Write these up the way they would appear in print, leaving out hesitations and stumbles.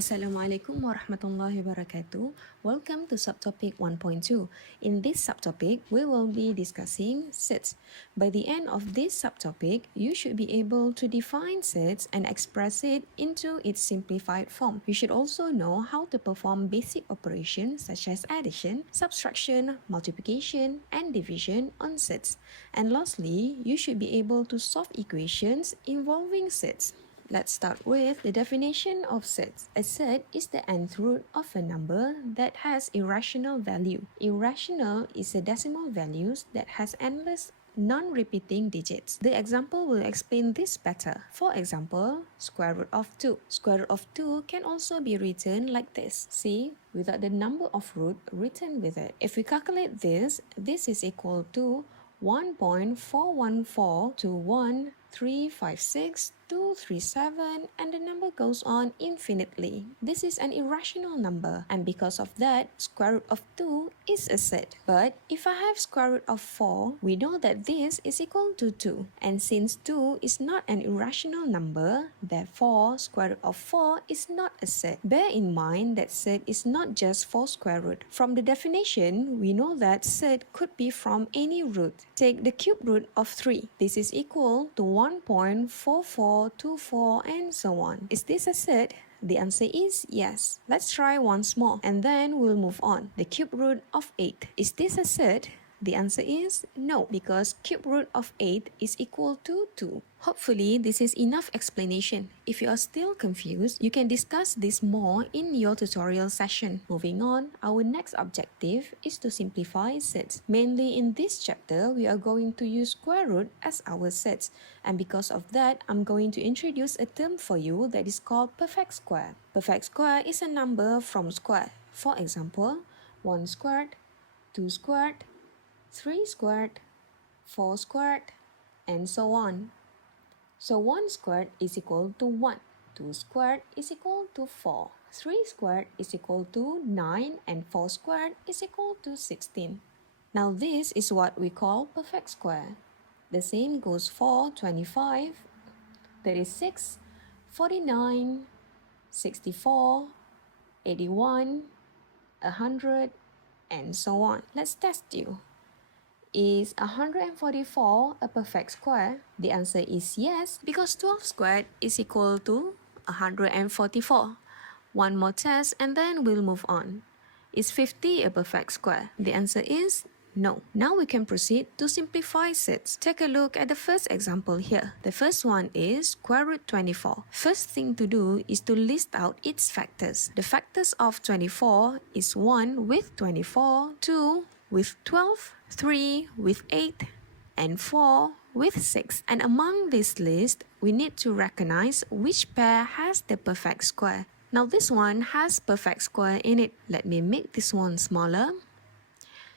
Assalamualaikum warahmatullahi wabarakatuh. Welcome to subtopic 1.2. In this subtopic, we will be discussing sets. By the end of this subtopic, you should be able to define sets and express it into its simplified form. You should also know how to perform basic operations such as addition, subtraction, multiplication, and division on sets. And lastly, you should be able to solve equations involving sets. Let's start with the definition of sets. A set is the nth root of a number that has irrational value. Irrational is a decimal values that has endless non-repeating digits. The example will explain this better. For example, square root of 2. Square root of 2 can also be written like this. See, without the number of root written with it. If we calculate this is equal to 1.41421356,237, and the number goes on infinitely. This is an irrational number, and because of that, square root of 2 is a set. But if I have square root of 4, we know that this is equal to 2. And since 2 is not an irrational number, therefore square root of 4 is not a set. Bear in mind that set is not just for square root. From the definition, we know that set could be from any root. Take the cube root of 3. This is equal to 1.4424 and so on. Is this a set? The answer is yes. Let's try once more and then we'll move on. The cube root of 8. Is this a set? The answer is no, because cube root of 8 is equal to 2. Hopefully, this is enough explanation. If you are still confused, you can discuss this more in your tutorial session. Moving on, our next objective is to simplify sets. Mainly in this chapter, we are going to use square root as our sets. And because of that, I'm going to introduce a term for you that is called perfect square. Perfect square is a number from square. For example, 1 squared, 2 squared, 3 squared, 4 squared, and so on. So 1 squared is equal to 1, 2 squared is equal to 4, 3 squared is equal to 9, and 4 squared is equal to 16. Now this is what we call perfect square. The same goes for 25, 36, 49, 64, 81, 100, and so on. Let's test you. Is 144 a perfect square? The answer is yes, because 12 squared is equal to 144. One more test and then we'll move on. Is 50 a perfect square? The answer is no. Now we can proceed to simplify sets. Take a look at the first example here. The first one is square root 24. First thing to do is to list out its factors. The factors of 24 is 1 with 24, 2 with 12, 3 with 8, and 4 with 6. And among this list, we need to recognize which pair has the perfect square. Now this one has perfect square in it. Let me make this one smaller.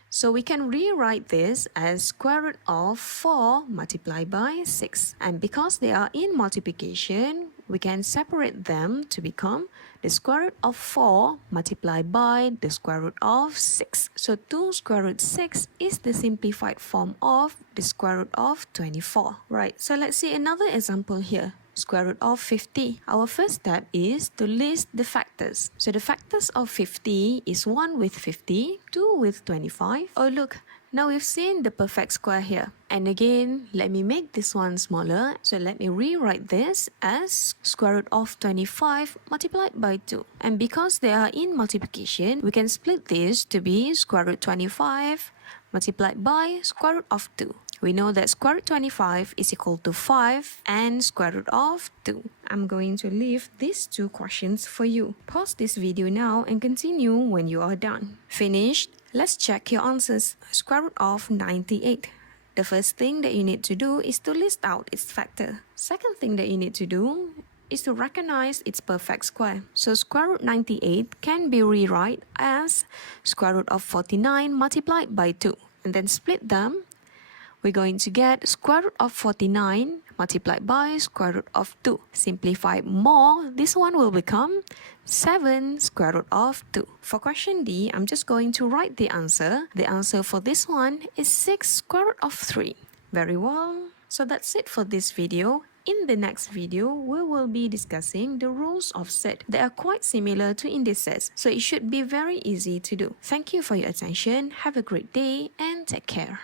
So we can rewrite this as square root of 4 multiplied by 6. And because they are in multiplication, we can separate them to become the square root of 4 multiplied by the square root of 6. So 2 square root 6 is the simplified form of the square root of 24. Right, so let's see another example here. Square root of 50. Our first step is to list the factors. So the factors of 50 is 1 with 50, 2 with 25. Oh look, now we've seen the perfect square here. And again, let me make this one smaller. So let me rewrite this as square root of 25 multiplied by 2. And because they are in multiplication, we can split this to be square root 25 multiplied by square root of 2. We know that square root 25 is equal to 5 and square root of 2. I'm going to leave these two questions for you. Pause this video now and continue when you are done. Finished? Let's check your answers. Square root of 98. The first thing that you need to do is to list out its factor. Second thing that you need to do is to recognize its perfect square. So square root 98 can be rewrite as square root of 49 multiplied by 2. And then split them. we're going to get square root of 49 multiplied by square root of 2. Simplify more, this one will become 7 square root of 2. For question D, I'm just going to write the answer. The answer for this one is 6 square root of 3. Very well. So that's it for this video. In the next video, we will be discussing the rules of set. They are quite similar to indices, so it should be very easy to do. Thank you for your attention. Have a great day and take care.